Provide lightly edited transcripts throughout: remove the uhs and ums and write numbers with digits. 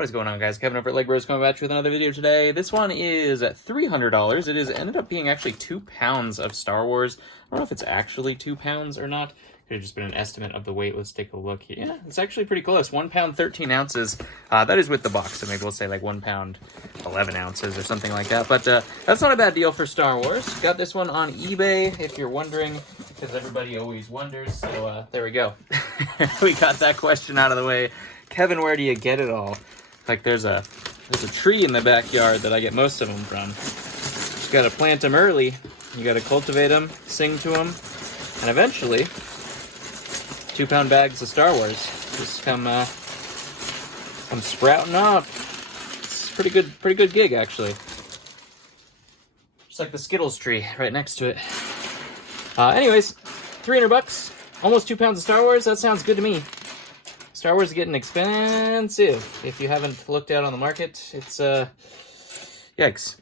What is going on, guys? Kevin over at Leg Bros coming back to you with another video today. This one is $300. It is ended up being actually 2 pounds of Star Wars. I don't know if it's actually 2 pounds or not. Could have just been an estimate of the weight. Let's take a look here. Yeah, it's actually pretty close. 1 pound, 13 ounces. That is with the box, so maybe we'll say like 1 pound, 11 ounces or something like that. But that's not a bad deal for Star Wars. Got this one on eBay, if you're wondering, because everybody always wonders. So there we go. We got that question out of the way. Kevin, where do you get it all? Like there's a tree in the backyard that I get most of them from. You got to plant them early. You got to cultivate them, sing to them, and eventually 2 pound bags of Star Wars just come sprouting off. It's pretty good gig actually. Just like the Skittles tree right next to it. Anyways, $300, almost 2 pounds of Star Wars. That sounds good to me. Star Wars is getting expensive. If you haven't looked out on the market, it's yikes.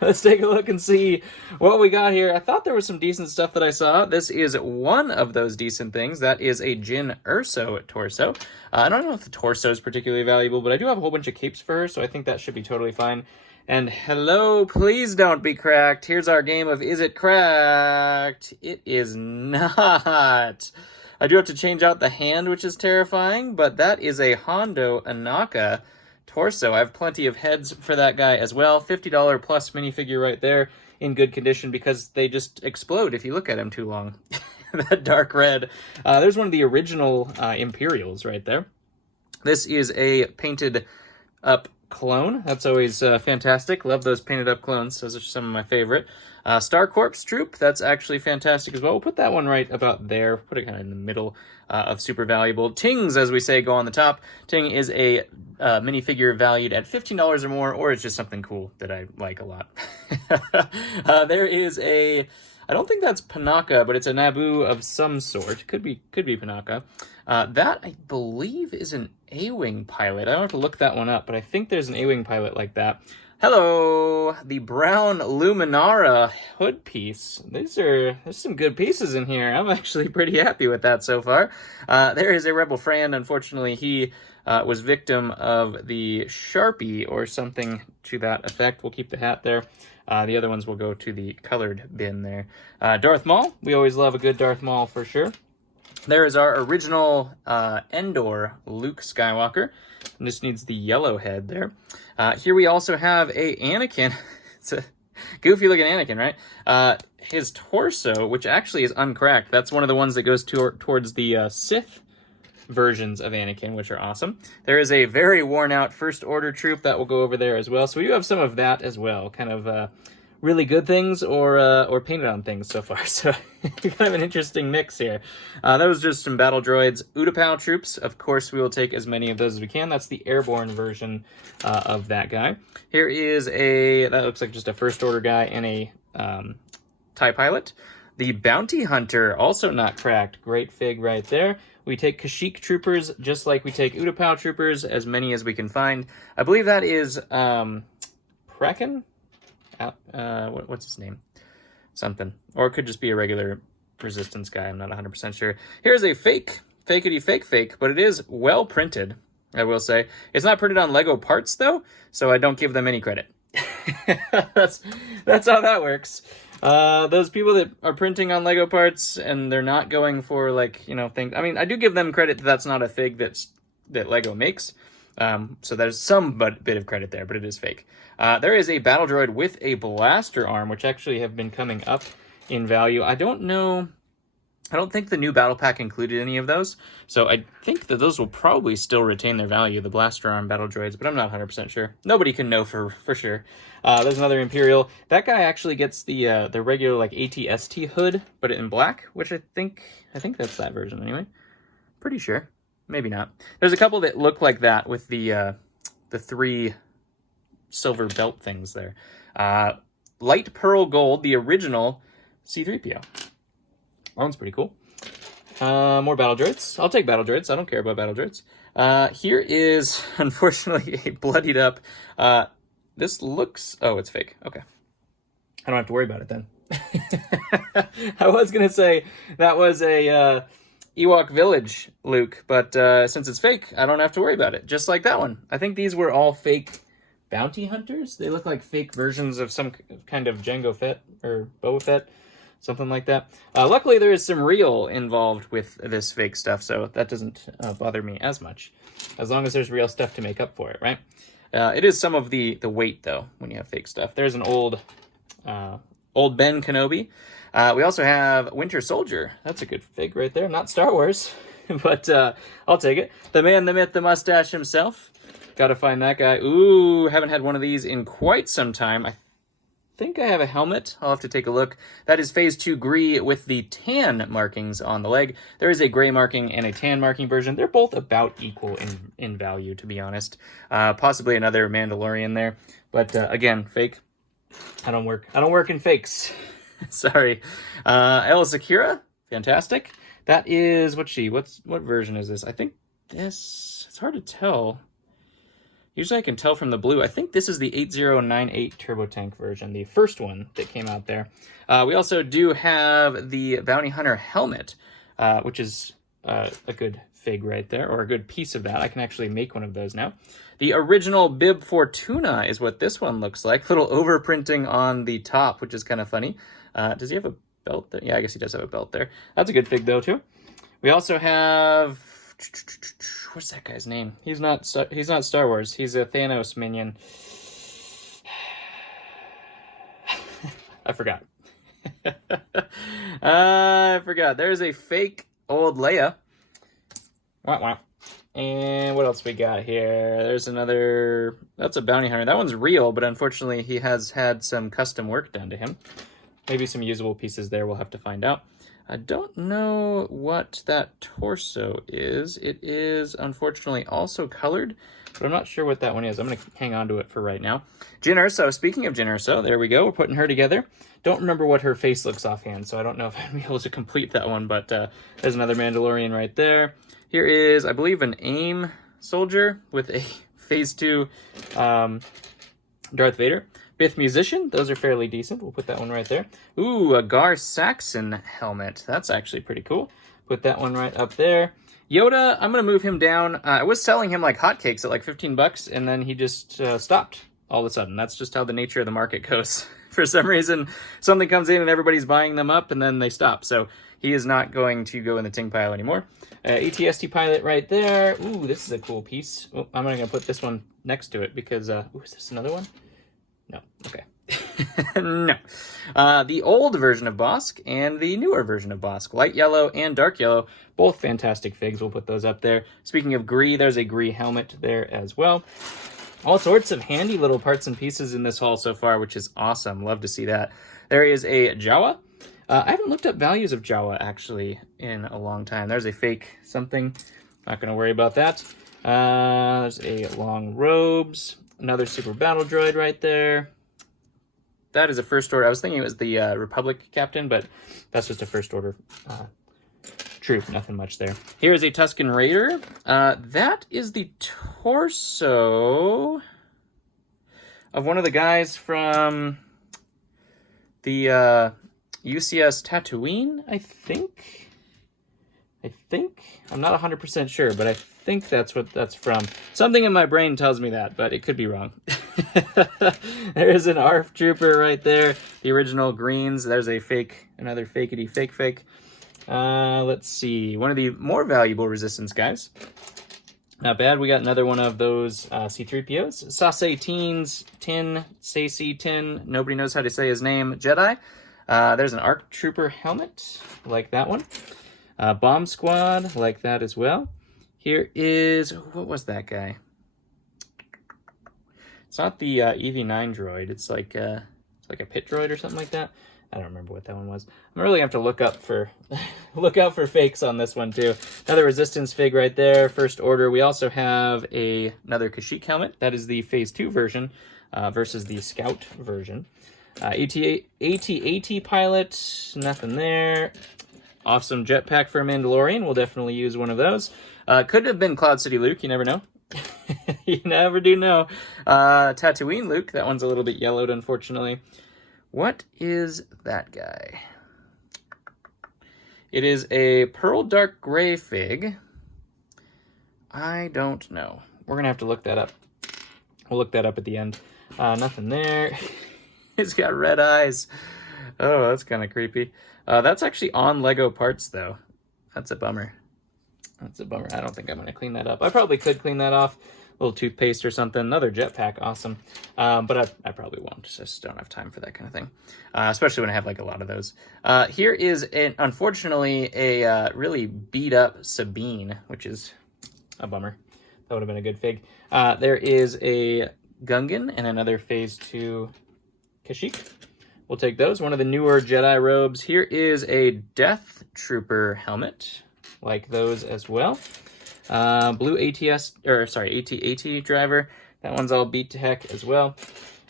Let's take a look and see what we got here. I thought there was some decent stuff that I saw. This is one of those decent things. That is a Jyn Erso torso. I don't know if the torso is particularly valuable, but I do have a whole bunch of capes for her, so I think that should be totally fine. And hello, please don't be cracked. Here's our game of Is It Cracked? It is not. I do have to change out the hand, which is terrifying, but that is a Hondo Anaka torso. I have plenty of heads for that guy as well. $50 plus minifigure right there in good condition because they just explode if you look at them too long. That dark red. There's one of the original Imperials right there. This is a painted up clone. That's always fantastic. Love those painted up clones. Those are some of my favorite. Star Corps Troop, that's actually fantastic as well. We'll put that one right about there. Put it kind of in the middle of super valuable. Tings, as we say, go on the top. Ting is a minifigure valued at $15 or more, or it's just something cool that I like a lot. There is a, I don't think that's Panaka, but it's a Naboo of some sort. Could be Panaka. That, I believe, is an A-Wing pilot. I don't have to look that one up, but I think there's an A-Wing pilot like that. Hello, the brown Luminara hood piece. There's some good pieces in here. I'm actually pretty happy with that so far. There is a Rebel Friend. Unfortunately, he was victim of the Sharpie or something to that effect. We'll keep the hat there. The other ones will go to the colored bin there. Darth Maul. We always love a good Darth Maul for sure. There is our original Endor Luke Skywalker. And this needs the yellow head there. Here we also have a Anakin. It's a goofy looking Anakin, right? His torso, which actually is uncracked. That's one of the ones that goes towards the Sith versions of Anakin, which are awesome. There is a very worn out First Order troop that will go over there as well. So we do have some of that as well. Kind of really good things or painted on things so far. So kind of an interesting mix here. That was just some battle droids. Utapau troops, of course, we will take as many of those as we can. That's the airborne version of that guy. Here is that looks like just a First Order guy and a TIE pilot. The Bounty Hunter, also not cracked. Great fig right there. We take Kashyyyk troopers just like we take Utapau troopers, as many as we can find. I believe that is Precken? What's his name? Something. Or it could just be a regular Resistance guy. I'm not 100% sure. Here's a fakety fake, but it is well printed, I will say. It's not printed on Lego parts, though, so I don't give them any credit. That's how that works. Those people that are printing on Lego parts and they're not going for, like, you know, things. I mean, I do give them credit that that's not a fig that Lego makes. So there's some bit of credit there, but it is fake. There is a battle droid with a blaster arm, which actually have been coming up in value. I don't think the new battle pack included any of those, so I think that those will probably still retain their value, the blaster arm battle droids, but I'm not 100% sure. Nobody can know for sure. There's another Imperial. That guy actually gets the regular, like, AT-ST hood, but in black, which I think that's that version anyway. Pretty sure. Maybe not. There's a couple that look like that with the 3 silver belt things there. Light Pearl Gold, the original C-3PO. That one's pretty cool. More battle droids. I'll take battle droids. I don't care about battle droids. Here is, unfortunately, a bloodied up. This looks... Oh, it's fake. Okay. I don't have to worry about it then. I was going to say that was a Ewok Village Luke, but since it's fake, I don't have to worry about it. Just like that one. I think these were all fake bounty hunters. They look like fake versions of some kind of Jango Fett or Boba Fett, something like that. Luckily, there is some real involved with this fake stuff, so that doesn't bother me as much, as long as there's real stuff to make up for it, right? It is some of the weight, though, when you have fake stuff. There's an old Ben Kenobi. We also have Winter Soldier. That's a good fig right there. Not Star Wars, but I'll take it. The man, the myth, the mustache himself. Gotta find that guy. Ooh, haven't had one of these in quite some time. I think I have a helmet. I'll have to take a look. That is Phase 2 Gree with the tan markings on the leg. There is a gray marking and a tan marking version. They're both about equal in value, to be honest. Possibly another Mandalorian there. But again, fake. I don't work in fakes. Sorry. El Sakura, fantastic. That is, what version is this? I think this, it's hard to tell. Usually I can tell from the blue. I think this is the 8098 Turbo Tank version, the first one that came out there. We also do have the Bounty Hunter helmet, which is a good fig right there, or a good piece of that. I can actually make one of those now. The original Bib Fortuna is what this one looks like. Little overprinting on the top, which is kind of funny. Does he have a belt there? Yeah, I guess he does have a belt there. That's a good fig, though, too. We also have... What's that guy's name? He's not Star Wars. He's a Thanos minion. I forgot. I forgot. There's a fake old Leia. Wah, wah. And what else we got here? There's another... That's a bounty hunter. That one's real, but unfortunately he has had some custom work done to him. Maybe some usable pieces there. We'll have to find out. I don't know what that torso is. It is, unfortunately, also colored, but I'm not sure what that one is. I'm going to hang on to it for right now. Jyn Erso. Speaking of Jyn Erso, there we go. We're putting her together. Don't remember what her face looks offhand, so I don't know if I'd be able to complete that one, but there's another Mandalorian right there. Here is, I believe, an AIM soldier with a Phase 2 Darth Vader. Bith Musician, those are fairly decent. We'll put that one right there. Ooh, a Gar Saxon helmet. That's actually pretty cool. Put that one right up there. Yoda, I'm going to move him down. I was selling him like hotcakes at like 15 bucks, and then he just stopped all of a sudden. That's just how the nature of the market goes. For some reason, something comes in and everybody's buying them up, and then they stop. So he is not going to go in the ting pile anymore. ATST pilot right there. Ooh, this is a cool piece. Oh, I'm going to put this one next to it because, ooh, is this another one? No. Okay. No. The old version of Bosk and the newer version of Bosk. Light yellow and dark yellow. Both fantastic figs. We'll put those up there. Speaking of Gree, there's a Gree helmet there as well. All sorts of handy little parts and pieces in this haul so far, which is awesome. Love to see that. There is a Jawa. I haven't looked up values of Jawa, actually, in a long time. There's a fake something. Not going to worry about that. There's a Long Robes. Another Super Battle Droid right there. That is a first order. I was thinking it was the Republic Captain, but that's just a first order. True, nothing much there. Here is a Tusken Raider. That is the torso of one of the guys from the UCS Tatooine, I think. I'm not 100% sure, but I think that's what that's from. Something in my brain tells me that, but it could be wrong. There's an ARF Trooper right there. The original greens. There's a fake, another fakety fake. Let's see. One of the more valuable Resistance guys. Not bad. We got another one of those C-3POs. Sase Teens, Tin, Sacy Tin. Nobody knows how to say his name. Jedi. There's an ARC Trooper helmet, like that one. Bomb Squad, like that as well. Here is, what was that guy? It's not the EV9 droid. It's like a pit droid or something like that. I don't remember what that one was. I'm really going to have to look up for look out for fakes on this one too. Another Resistance fig right there, first order. We also have another Kashyyyk helmet. That is the Phase 2 version versus the Scout version. AT-AT pilot, nothing there. Awesome jetpack for a Mandalorian. We'll definitely use one of those. Could have been Cloud City Luke. You never know. You never do know. Tatooine Luke. That one's a little bit yellowed, unfortunately. What is that guy? It is a Pearl Dark Gray fig. I don't know. We're going to have to look that up. We'll look that up at the end. Nothing there. It's got red eyes. Oh, that's kind of creepy. That's actually on Lego parts, though. That's a bummer. That's a bummer. I don't think I'm going to clean that up. I probably could clean that off. A little toothpaste or something. Another jetpack. Awesome. But I probably won't. Just don't have time for that kind of thing. Especially when I have like a lot of those. Here is, unfortunately, a really beat up Sabine, which is a bummer. That would have been a good fig. There is a Gungan and another Phase 2 Kashyyyk. We'll take those. One of the newer Jedi robes. Here is a Death Trooper helmet, like those as well. Blue AT-AT driver. That one's all beat to heck as well.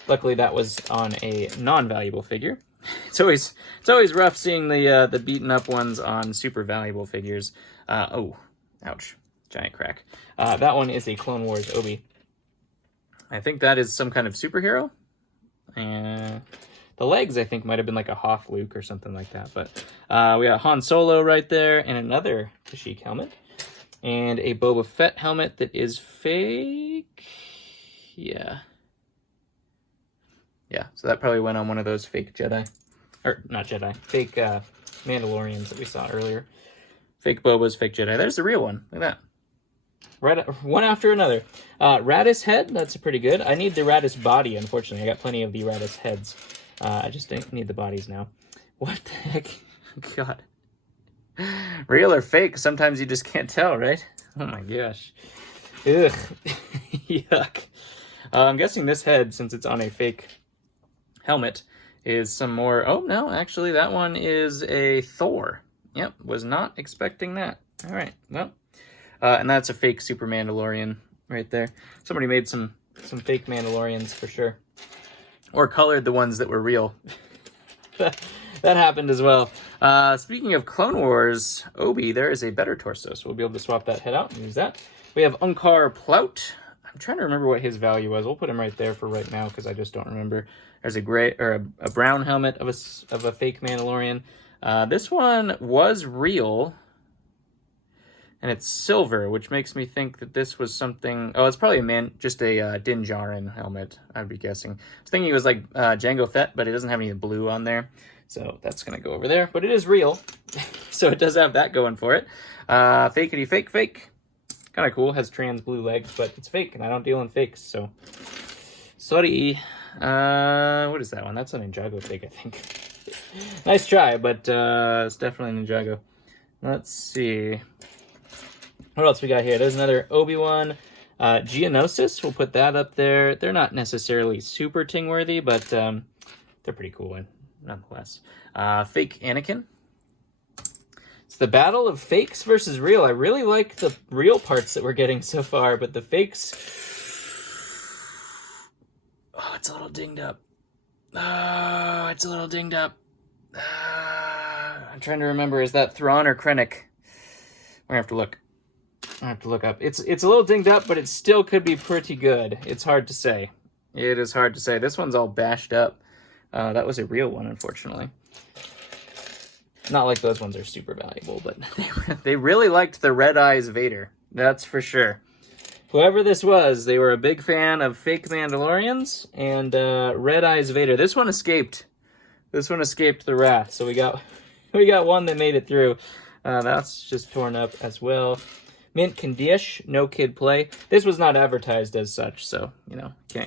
Luckily, that was on a non-valuable figure. It's always rough seeing the beaten up ones on super valuable figures. Oh, ouch. Giant crack. That one is a Clone Wars Obi. I think that is some kind of superhero. And the legs, I think, might have been like a Hoth Luke or something like that. But we got Han Solo right there, and another Kashyyyk helmet. And a Boba Fett helmet that is fake. Yeah. Yeah, so that probably went on one of those fake Jedi. Or, not Jedi. Fake Mandalorians that we saw earlier. Fake Bobas, fake Jedi. There's the real one. Look at that. Right, one after another. Raddus head, that's pretty good. I need the Raddus body, unfortunately. I got plenty of the Raddus heads. I just don't need the bodies now. What the heck? God. Real or fake? Sometimes you just can't tell, right? Oh my gosh. Ugh. Yuck. I'm guessing this head, since it's on a fake helmet, is some more... Oh, no, actually, that one is a Thor. Yep, was not expecting that. All right, well... and that's a fake Super Mandalorian right there. Somebody made some fake Mandalorians for sure. Or colored the ones that were real. That happened as well. Speaking of Clone Wars Obi, there is a better torso, so we'll be able to swap that head out and use that. We have Unkar Plout. I'm trying to remember what his value was. We'll put him right there for right now because I just don't remember. There's a gray or a brown helmet of a fake Mandalorian. This one was real. And it's silver, which makes me think that this was something... Oh, it's probably just a Din Djarin helmet, I'd be guessing. I was thinking it was like Jango Fett, but it doesn't have any blue on there. So that's going to go over there. But it is real, so it does have that going for it. Fakeity fake fake. Kind of cool. Has trans blue legs, but it's fake, and I don't deal in fakes, so... Sorry. What is that one? That's a Ninjago fake, I think. Nice try, but it's definitely Ninjago. Let's see... What else we got here? There's another Obi-Wan. Geonosis, we'll put that up there. They're not necessarily super ting-worthy, but they're pretty cool one, nonetheless. Fake Anakin. It's the battle of fakes versus real. I really like the real parts that we're getting so far, but the fakes... Oh, it's a little dinged up. Oh, it's a little dinged up. I'm trying to remember, is that Thrawn or Krennic? We're gonna have to look. I have to look up. It's a little dinged up, but it still could be pretty good. It's hard to say. It is hard to say. This one's all bashed up. That was a real one, unfortunately. Not like those ones are super valuable, but they really liked the Red Eyes Vader. That's for sure. Whoever this was, they were a big fan of fake Mandalorians and Red Eyes Vader. This one escaped. This one escaped the wrath. So we got one that made it through. That's just torn up as well. Mint Condish, no kid play. This was not advertised as such, so, you know, I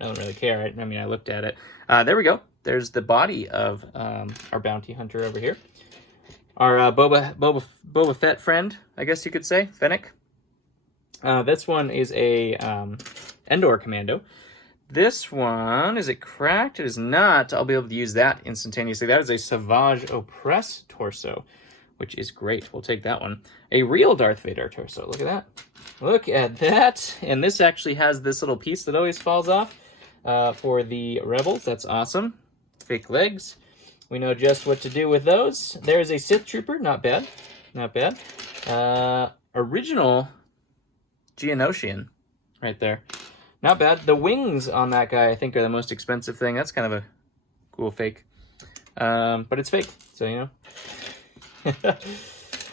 don't really care. I mean, I looked at it. There we go. There's the body of our bounty hunter over here. Our Boba Fett friend, I guess you could say, Fennec. This one is a Endor Commando. This one, is it cracked? It is not. I'll be able to use that instantaneously. That is a Savage Opress torso, which is great. We'll take that one. A real Darth Vader torso. Look at that. Look at that. And this actually has this little piece that always falls off for the Rebels. That's awesome. Fake legs. We know just what to do with those. There's a Sith Trooper. Not bad. Not bad. Original Geonosian right there. Not bad. The wings on that guy, I think, are the most expensive thing. That's kind of a cool fake. But it's fake, so, you know.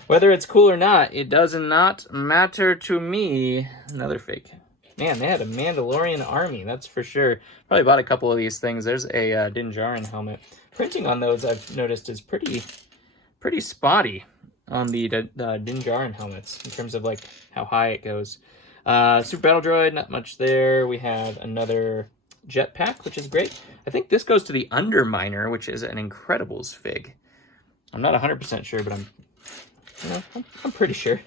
Whether it's cool or not, it does not matter to me. Another fake. Man, they had a Mandalorian army, that's for sure. Probably bought a couple of these things. There's a Din Djarin helmet. Printing on those, I've noticed, is pretty spotty on the Din Djarin helmets in terms of like how high it goes. Super Battle Droid, not much there. We have another jetpack, which is great. I think this goes to the Underminer, which is an Incredibles fig. I'm not 100% sure, but I'm pretty sure.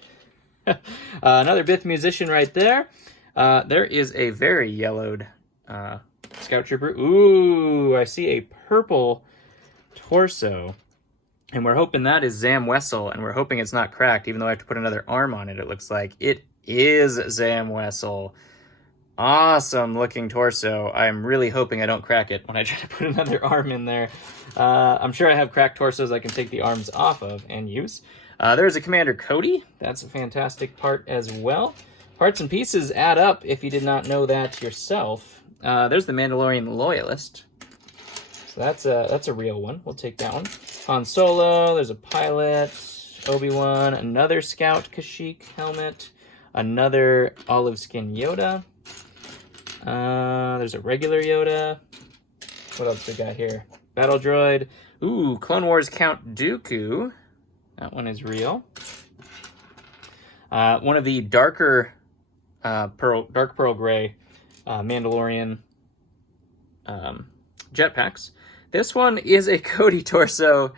Another Bith Musician right there. There is a very yellowed Scout Trooper. Ooh, I see a purple torso. And we're hoping that is Zam Wessel, and we're hoping it's not cracked, even though I have to put another arm on it, it looks like. It is Zam Wessel. Awesome looking torso. I'm really hoping I don't crack it when I try to put another arm in there. I'm sure I have cracked torsos I can take the arms off of and use. There's a Commander Cody. That's a fantastic part as well. Parts and pieces add up if you did not know that yourself. There's the Mandalorian Loyalist. So that's a real one. We'll take that one. Han Solo, there's a pilot, Obi-Wan, another Scout Kashyyyk helmet, another olive skin Yoda. There's a regular Yoda. What else we got here? Battle Droid. Ooh, Clone Wars Count Dooku. That one is real. One of the darker dark pearl gray Mandalorian jetpacks. This one is a Cody torso,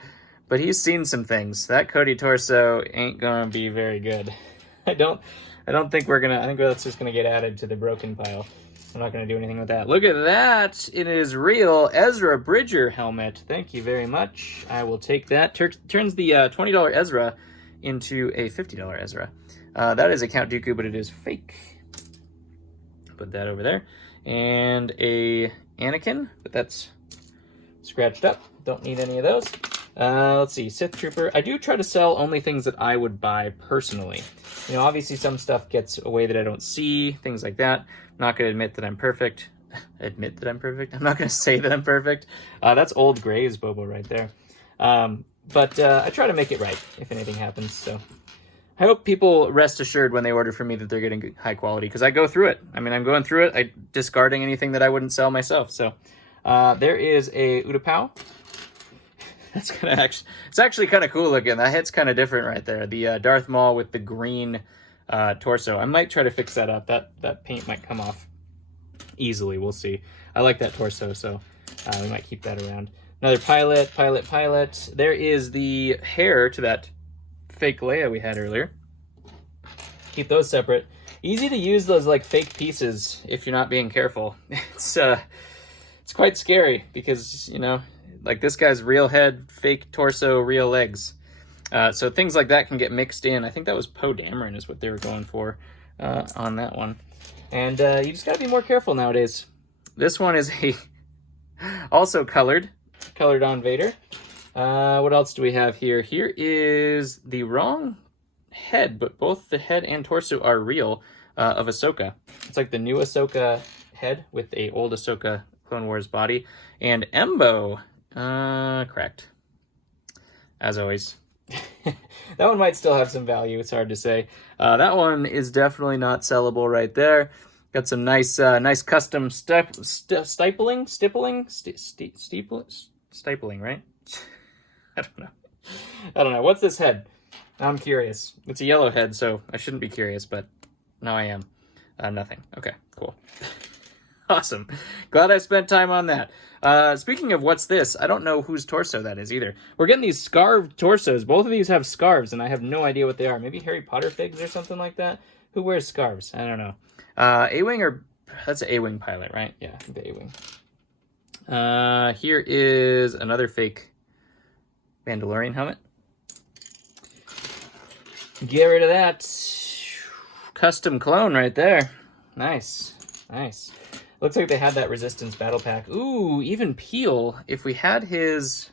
but he's seen some things. That Cody torso ain't gonna be very good. I don't think we're gonna. I think that's just gonna get added to the broken pile. I'm not gonna do anything with that. Look at that! It is real Ezra Bridger helmet. Thank you very much. I will take that. Turns the $20 Ezra into a $50 Ezra. That is a Count Dooku, but it is fake. Put that over there. And a Anakin, but that's scratched up. Don't need any of those. Let's see, Sith Trooper. I do try to sell only things that I would buy personally. You know, obviously some stuff gets away that I don't see, things like that. I'm not going to admit that I'm perfect. Admit that I'm perfect? I'm not going to say that I'm perfect. That's Old Gray's Bobo right there. But I try to make it right if anything happens, so. I hope people rest assured when they order from me that they're getting high quality, because I go through it. I mean, I'm going through it. I'm discarding anything that I wouldn't sell myself. So there is a Utapau. That's it's actually kind of cool looking. That head's kind of different right there. The Darth Maul with the green torso. I might try to fix that up. That paint might come off easily. We'll see. I like that torso, so we might keep that around. Another pilot. There is the hair to that fake Leia we had earlier. Keep those separate. Easy to use those like fake pieces if you're not being careful. It's quite scary because, you know, like this guy's real head, fake torso, real legs. So things like that can get mixed in. I think that was Poe Dameron is what they were going for on that one. And you just gotta be more careful nowadays. This one is also colored on Vader. What else do we have here? Here is the wrong head, but both the head and torso are real of Ahsoka. It's like the new Ahsoka head with a old Ahsoka Clone Wars body. And Embo, cracked. As always. That one might still have some value, it's hard to say. That one is definitely not sellable right there. Got some nice custom stipling, right? I don't know. What's this head? I'm curious. It's a yellow head, so I shouldn't be curious, but now I am. Nothing. Okay, cool. Awesome. Glad I spent time on that. Speaking of what's this, I don't know whose torso that is either. We're getting these scarved torsos. Both of these have scarves, and I have no idea what they are. Maybe Harry Potter figs or something like that? Who wears scarves? I don't know. A-Wing or... That's an A-Wing pilot, right? Yeah, I think the A-Wing. Here is another fake Mandalorian helmet. Get rid of that. Custom clone right there. Nice. Looks like they had that Resistance battle pack. Ooh, even Peel. If we had his...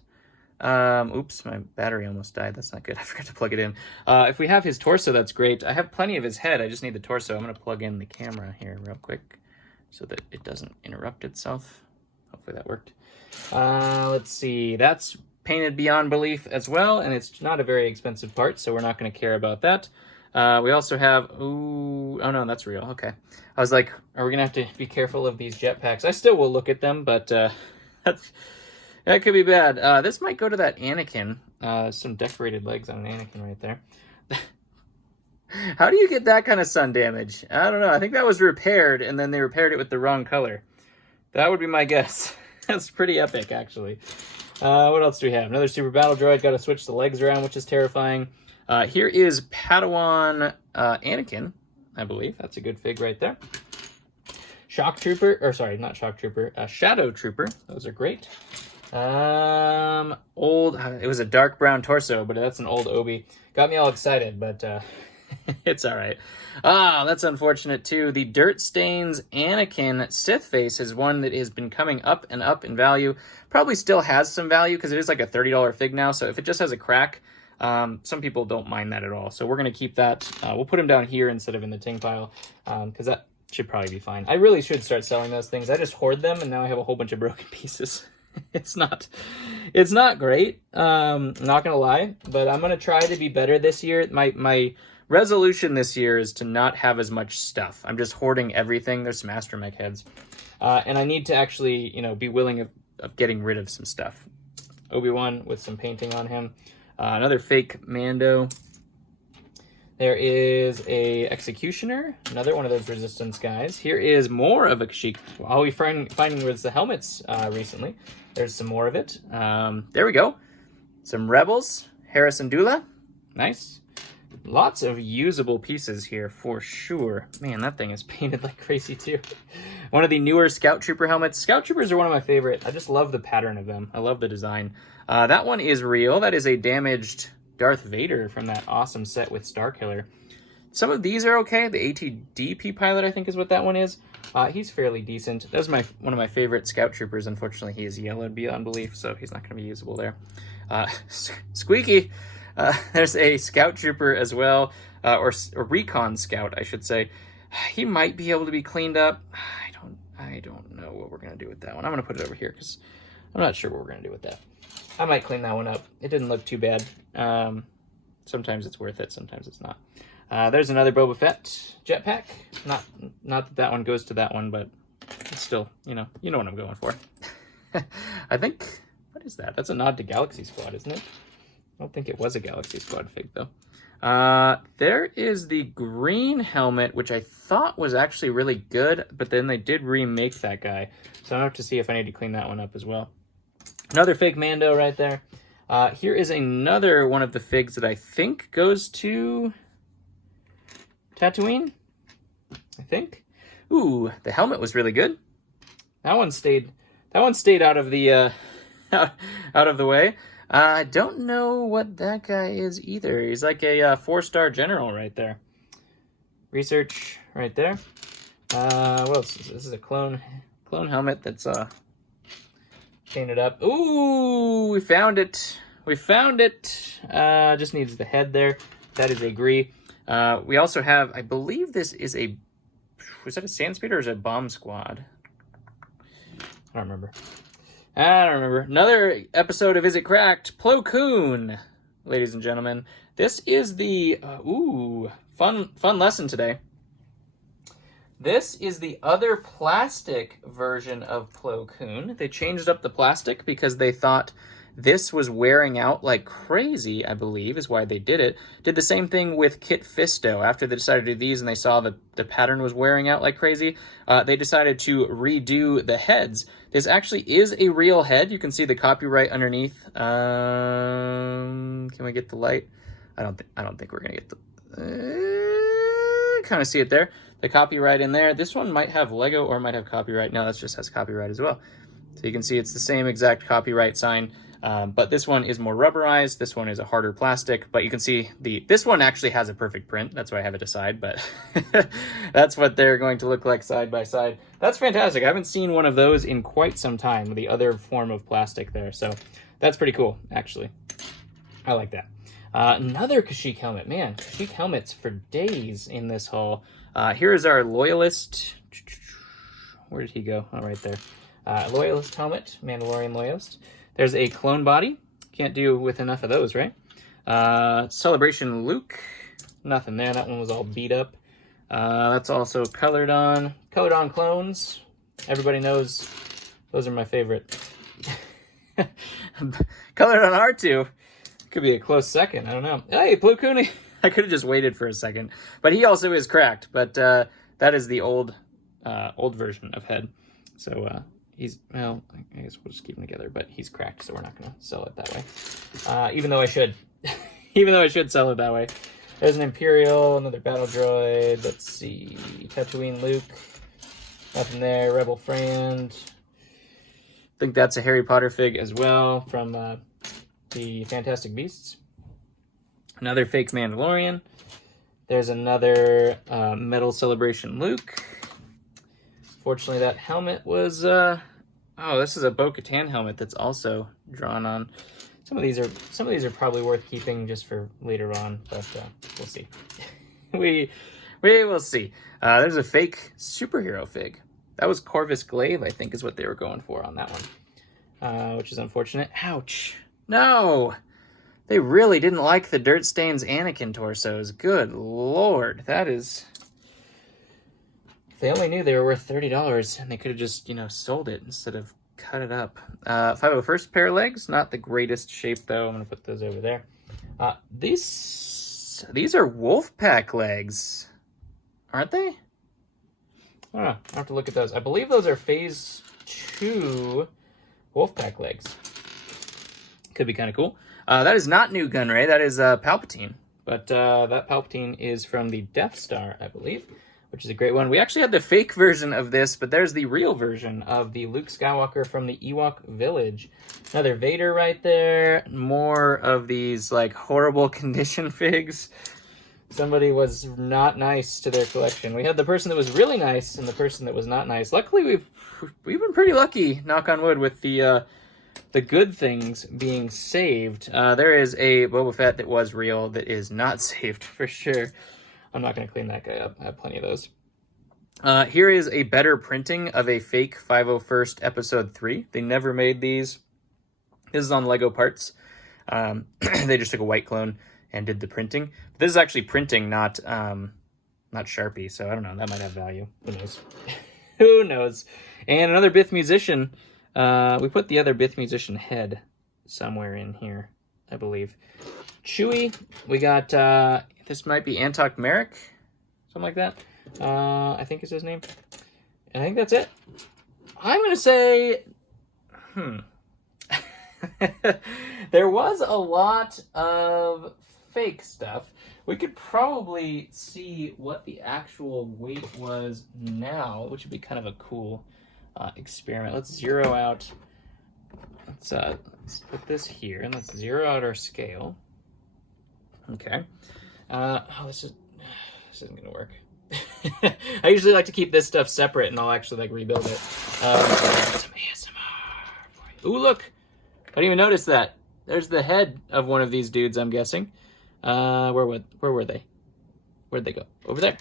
oops, my battery almost died. That's not good. I forgot to plug it in. If we have his torso, that's great. I have plenty of his head. I just need the torso. I'm going to plug in the camera here real quick so that it doesn't interrupt itself. Hopefully that worked. Let's see. That's painted beyond belief as well, and it's not a very expensive part, so we're not going to care about that. We also have, ooh, oh no, that's real, okay. I was like, are we going to have to be careful of these jetpacks? I still will look at them, but that could be bad. This might go to that Anakin. Some decorated legs on an Anakin right there. How do you get that kind of sun damage? I don't know. I think that was repaired, and then they repaired it with the wrong color. That would be my guess. That's pretty epic, actually. What else do we have? Another Super Battle Droid. Got to switch the legs around, which is terrifying. Here is Padawan Anakin, I believe. That's a good fig right there. Shock Trooper, or sorry, not Shock Trooper. Shadow Trooper. Those are great. It was a dark brown torso, but that's an old Obi. Got me all excited, but it's all right. That's unfortunate too. The Dirt Stains Anakin Sith face is one that has been coming up and up in value. Probably still has some value because it is like a $30 fig now. So if it just has a crack, some people don't mind that at all. So we're going to keep that. We'll put him down here instead of in the ting pile because that should probably be fine. I really should start selling those things. I just hoard them and now I have a whole bunch of broken pieces. It's not great. I'm not gonna lie, but I'm gonna try to be better this year. My resolution this year is to not have as much stuff. I'm just hoarding everything. There's some astromech heads, and I need to actually, be willing of getting rid of some stuff. Obi-Wan with some painting on him. Another fake Mando. There is a Executioner, another one of those Resistance guys. Here is more of a Kashyyyk. All we finding was the helmets recently. There's some more of it. There we go. Some Rebels, Harrison Dula. Nice. Lots of usable pieces here for sure. Man, that thing is painted like crazy too. One of the newer Scout Trooper helmets. Scout Troopers are one of my favorite. I just love the pattern of them. I love the design. That one is real. That is a damaged Darth Vader from that awesome set with Starkiller. Some of these are okay. The ATDP pilot, I think, is what that one is. He's fairly decent. That was one of my favorite Scout Troopers. Unfortunately, he is yellowed beyond belief, so he's not going to be usable there. Squeaky. There's a Scout Trooper as well, or Recon Scout, I should say. He might be able to be cleaned up. I don't know what we're going to do with that one. I'm going to put it over here because I'm not sure what we're going to do with that. I might clean that one up. It didn't look too bad. Sometimes it's worth it, sometimes it's not. There's another Boba Fett jetpack. Not that one goes to that one, but it's still, you know what I'm going for. I think, what is that? That's a nod to Galaxy Squad, isn't it? I don't think it was a Galaxy Squad fig, though. There is the green helmet, which I thought was actually really good, but then they did remake that guy. So I'll have to see if I need to clean that one up as well. Another fake Mando right there. Here is another one of the figs that I think goes to Tatooine, I think. Ooh, the helmet was really good. That one stayed out of the out of the way. I don't know what that guy is either. He's like a 4-star general right there. Research right there. What else? This is a clone helmet that's painted up. Ooh, we found it. We found it. Just needs the head there. That is a Gree. We also have, I believe this is was that a Sand Speeder or is it a Bomb Squad? I don't remember. Another episode of Is It Cracked? Plo Koon, ladies and gentlemen. This is the, fun lesson today. This is the other plastic version of Plo Koon. They changed up the plastic because they thought this was wearing out like crazy, I believe, is why they did it. Did the same thing with Kit Fisto. After they decided to do these and they saw that the pattern was wearing out like crazy, they decided to redo the heads. This actually is a real head. You can see the copyright underneath. Can we get the light? I don't think we're gonna get the... kind of see it there. The copyright in there. This one might have Lego or might have copyright. No, that just has copyright as well. So you can see it's the same exact copyright sign. But this one is more rubberized. This one is a harder plastic, but you can see this one actually has a perfect print. That's why I have it aside, but that's what they're going to look like side by side. That's fantastic. I haven't seen one of those in quite some time, the other form of plastic there. So that's pretty cool, actually. I like that. Another Kashyyyk helmet. Man, Kashyyyk helmets for days in this haul. Here is our Loyalist. Where did he go? Oh, right there. Loyalist helmet, Mandalorian Loyalist. There's a clone body, Can't do with enough of those, right? Celebration Luke. Nothing there. That one was all beat up. That's also colored on clones. Everybody knows those are my favorite. Colored on R2 could be a close second. I don't know. Hey, Plo Koon. I could have just waited for a second, but he also is cracked. But that is the old version of Head. So he's, well, I guess we'll just keep them together. But he's cracked, so we're not going to sell it that way. Even though I should, even though I should sell it that way. There's an Imperial, another battle droid. Let's see, Tatooine Luke. Nothing there. Rebel Friend. I think that's a Harry Potter fig as well from the Fantastic Beasts. Another fake Mandalorian. There's another Metal Celebration Luke. Fortunately, that helmet was... oh, this is a Bo-Katan helmet that's also drawn on. Some of these are probably worth keeping just for later on, but we'll see. we will see. There's a fake superhero fig. That was Corvus Glaive, I think, is what they were going for on that one, which is unfortunate. Ouch! No, they really didn't like the Dirt Stains Anakin torsos. Good lord, that is. If they only knew they were worth $30, and they could have just, sold it instead of cut it up. 501st pair of legs, not the greatest shape though. I'm gonna put those over there. These are Wolfpack legs, aren't they? I don't know. I have to look at those. I believe those are Phase 2 Wolfpack legs. Could be kind of cool. That is not New Gunray. That is Palpatine. But that Palpatine is from the Death Star, I believe, which is a great one. We actually had the fake version of this, but there's the real version of the Luke Skywalker from the Ewok Village. Another Vader right there. More of these, like, horrible condition figs. Somebody was not nice to their collection. We had the person that was really nice and the person that was not nice. Luckily, we've been pretty lucky, knock on wood, with the good things being saved. There is a Boba Fett that was real that is not saved, for sure. I'm not going to clean that guy up. I have plenty of those. Here is a better printing of a fake 501st Episode 3. They never made these. This is on Lego Parts. They just took a white clone and did the printing. But this is actually printing, not Sharpie, so I don't know. That might have value. Who knows? Who knows? And another Bith Musician. We put the other Bith Musician head somewhere in here, I believe. Chewie. We got... this might be Antok Merrick, something like that. I think is his name. And I think that's it. I'm going to say, there was a lot of fake stuff. We could probably see what the actual weight was now, which would be kind of a cool experiment. Let's zero out. Let's put this here, and let's zero out our scale. Okay. This isn't gonna work. I usually like to keep this stuff separate, and I'll actually rebuild it. Some ASMR for you. Ooh, look! I didn't even notice that. There's the head of one of these dudes, I'm guessing. Where were they? Where'd they go? Over there.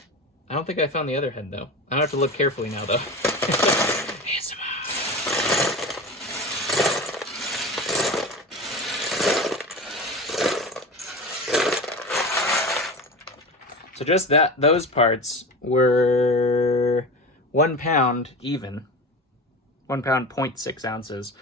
I don't think I found the other head though. I don't have to look carefully now though. ASMR. So just those parts were 1 pound even. 1 pound, 0.6 ounces.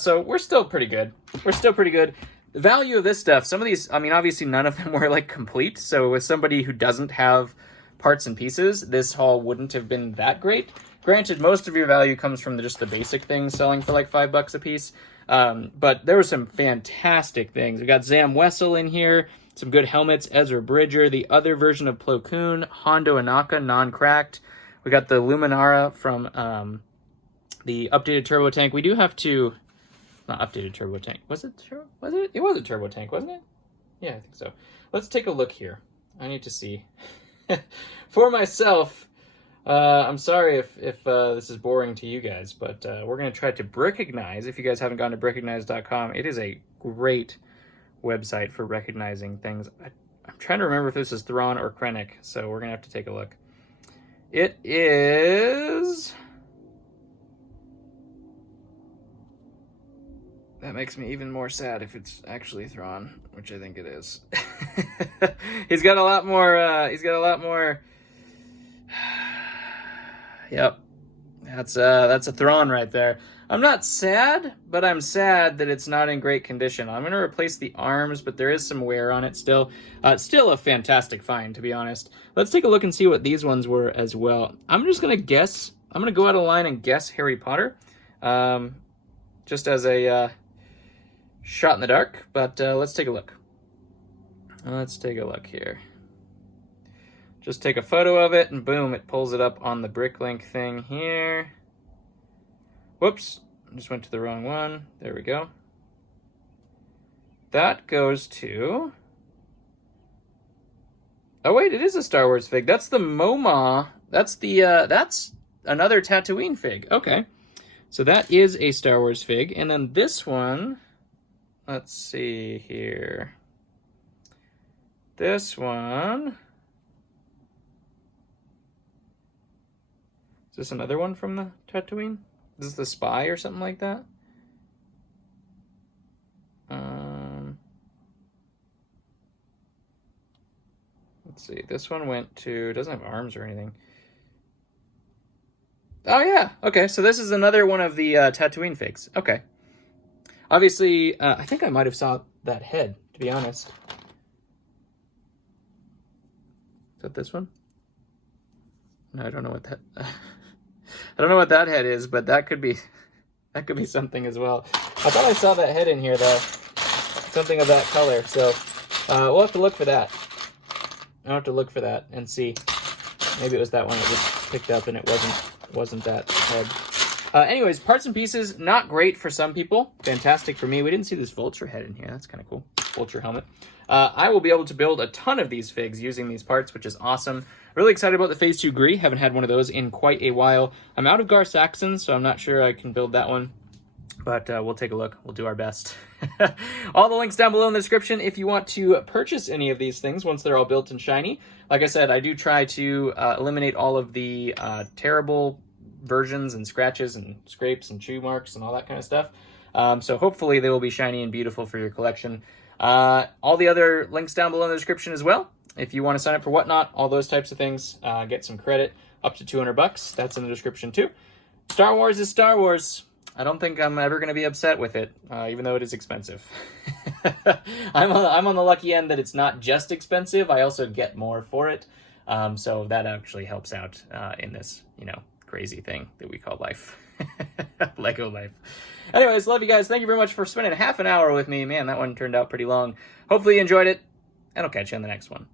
So we're still pretty good. The value of this stuff, some of these, I mean, obviously none of them were complete. So with somebody who doesn't have parts and pieces, this haul wouldn't have been that great. Granted, most of your value comes from just the basic things selling for $5 a piece. But there were some fantastic things. We got Zam Wessel in here. Some good helmets, Ezra Bridger, the other version of Plo Koon, Hondo Inaka, non-cracked. We got the Luminara from the updated Turbo Tank. We do have to... Not updated Turbo Tank. Was it? It was a Turbo Tank, wasn't it? Yeah, I think so. Let's take a look here. I need to see. For myself, I'm sorry if this is boring to you guys, but we're going to try to Brickignize. If you guys haven't gone to brickignize.com, it is a great website for recognizing things. I'm trying to remember if this is Thrawn or Krennic, so we're gonna have to take a look. It is... That makes me even more sad if it's actually Thrawn, which I think it is. He's got a lot more. Yep. That's a Thrawn right there. I'm not sad, but I'm sad that it's not in great condition. I'm going to replace the arms, but there is some wear on it still. It's still a fantastic find, to be honest. Let's take a look and see what these ones were as well. I'm just going to guess. I'm going to go out of line and guess Harry Potter. Just as a shot in the dark, but let's take a look. Let's take a look here. Just take a photo of it, and boom, it pulls it up on the Bricklink thing here. Whoops, I just went to the wrong one. There we go. That goes to... Oh wait, it is a Star Wars fig. That's the MoMA. That's the that's another Tatooine fig. Okay. So that is a Star Wars fig. And then this one, let's see here. This one... Is this another one from the Tatooine? Is this the Spy or something like that? Let's see. This one went to... Doesn't have arms or anything. Oh, yeah. Okay, so this is another one of the Tatooine figs. Okay. Obviously, I think I might have saw that head, to be honest. Is that this one? No, I don't know what that... I don't know what that head is, but that could be something as well. I thought I saw that head in here, though. Something of that color, so we'll have to look for that. I'll have to look for that and see. Maybe it was that one that was picked up and it wasn't that head. Anyways, parts and pieces, not great for some people. Fantastic for me. We didn't see this vulture head in here. That's kind of cool. Vulture helmet. I will be able to build a ton of these figs using these parts, which is awesome. Really excited about the Phase 2 Gree. Haven't had one of those in quite a while. I'm out of Gar Saxon, so I'm not sure I can build that one. But we'll take a look. We'll do our best. All the links down below in the description if you want to purchase any of these things once they're all built and shiny. Like I said, I do try to eliminate all of the terrible versions and scratches and scrapes and chew marks and all that kind of stuff. So hopefully they will be shiny and beautiful for your collection. All the other links down below in the description as well. If you want to sign up for Whatnot, all those types of things, get some credit up to $200. That's in the description too. Star Wars is Star Wars. I don't think I'm ever going to be upset with it, even though it is expensive. I'm on the lucky end that it's not just expensive. I also get more for it. So that actually helps out in this, crazy thing that we call life. Lego life. Anyways, love you guys. Thank you very much for spending half an hour with me. Man, that one turned out pretty long. Hopefully you enjoyed it, and I'll catch you on the next one.